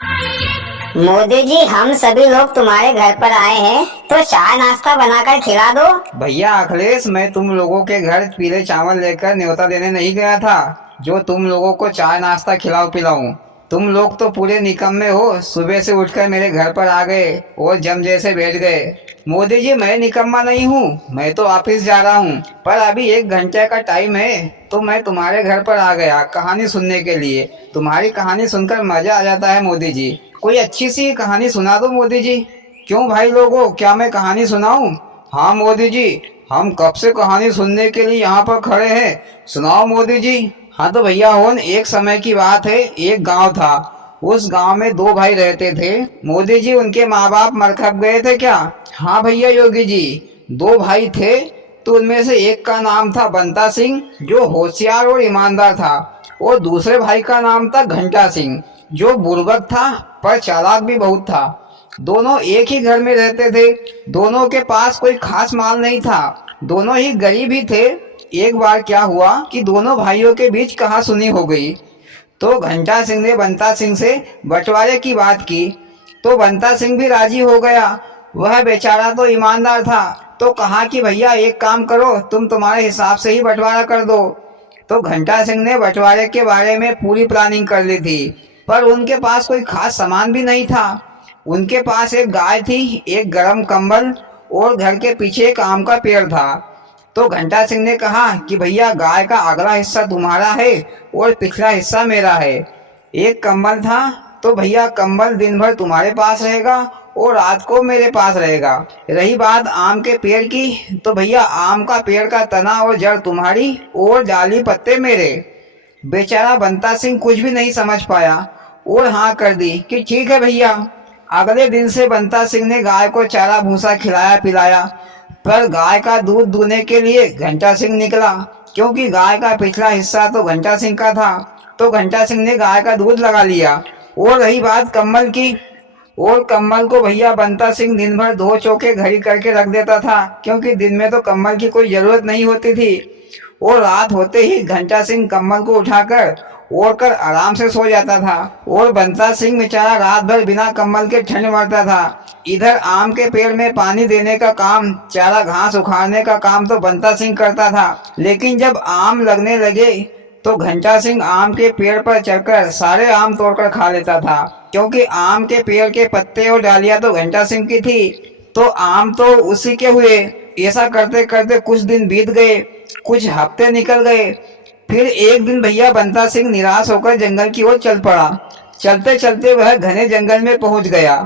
मोदी जी, हम सभी लोग तुम्हारे घर पर आए हैं तो चाय नाश्ता बनाकर खिला दो। भैया अखिलेश, मैं तुम लोगों के घर पीले चावल लेकर न्योता देने नहीं गया था जो तुम लोगों को चाय नाश्ता खिलाऊं पिलाऊं। तुम लोग तो पूरे निकम्मे हो, सुबह से उठकर मेरे घर पर आ गए और जम जैसे बैठ गए। मोदी जी, मैं निकम्मा नहीं हूँ, मैं तो ऑफिस जा रहा हूँ, पर अभी 1 घंटे का टाइम है तो मैं तुम्हारे घर पर आ गया कहानी सुनने के लिए। तुम्हारी कहानी सुनकर मजा आ जाता है मोदी जी। कोई अच्छी सी कहानी सुना दो मोदी जी। क्यों भाई लोगों, क्या मैं कहानी सुनाऊं? हाँ मोदी जी, हम कब से कहानी सुनने के लिए यहाँ पर खड़े हैं, सुनाओ मोदी जी। हाँ तो भैया होन, एक समय की बात है, एक गांव था। उस गांव में 2 भाई रहते थे। मोदी जी, उनके माँ बाप मर खप गए थे क्या? हाँ भैया योगी जी, 2 भाई थे। तो उनमें से एक का नाम था बंता सिंह, जो होशियार और ईमानदार था, और दूसरे भाई का नाम था घंटा सिंह, जो बुर्बक था पर चालाक भी बहुत था। दोनों एक ही घर में रहते थे। दोनों के पास कोई खास माल नहीं था, दोनों ही गरीब ही थे। एक बार क्या हुआ कि दोनों भाइयों के बीच कहासुनी हो गई। तो घंटा सिंह ने बंता सिंह से बंटवारे की बात की, तो बंता सिंह भी राजी हो गया। वह बेचारा तो ईमानदार था, तो कहा कि भैया एक काम करो, तुम तुम्हारे हिसाब से ही बंटवारा कर दो। तो घंटा सिंह ने बंटवारे के बारे में पूरी प्लानिंग कर ली थी, पर उनके पास कोई खास सामान भी नहीं था। उनके पास एक गाय थी, एक गर्म कंबल, और घर के पीछे एक आम का पेड़ था। तो घंटा सिंह ने कहा कि भैया, गाय का अगला हिस्सा तुम्हारा है और पिछला हिस्सा मेरा है। एक कंबल था, तो भैया कंबल दिन भर तुम्हारे पास रहेगा और रात को मेरे पास रहेगा। रही बात आम के पेड़ की, तो भैया आम का पेड़ का तना और जड़ तुम्हारी और डाली पत्ते मेरे। बेचारा बंता सिंह कुछ भी नहीं समझ पाया और हाँ कर दी कि ठीक है भैया। अगले दिन से बंता सिंह ने गाय को चारा भूसा खिलाया पिलाया, पर गाय का दूध दूहने के लिए घंटा सिंह निकला, क्योंकि गाय का पिछला हिस्सा तो घंटा सिंह का था। तो घंटा सिंह ने गाय का दूध लगा लिया। और रही बात कम्बल की, और कम्बल को भैया बंता सिंह दिन भर धो चौके घड़ी करके रख देता था, क्योंकि दिन में तो कम्बल की कोई जरूरत नहीं होती थी। और रात होते ही घंटा सिंह कम्बल को उठाकर ओढ़ कर आराम से सो जाता था, और बंता सिंह बेचारा रात भर बिना कम्बल के ठंड मरता था। इधर आम के पेड़ में पानी देने का काम, चारा घास उखाड़ने का काम तो बंता सिंह करता था। लेकिन जब आम लगने लगे तो घंटा सिंह आम के पेड़ पर चढ़कर सारे आम तोड़कर खा लेता था, क्योंकि आम के पेड़ के पत्ते और डालियां तो घंटा सिंह की थी, तो आम तो उसी के हुए। ऐसा करते करते कुछ दिन बीत गए, कुछ हफ्ते निकल गए। फिर एक दिन भैया बंता सिंह निराश होकर जंगल की ओर चल पड़ा। चलते चलते वह घने जंगल में पहुंच गया।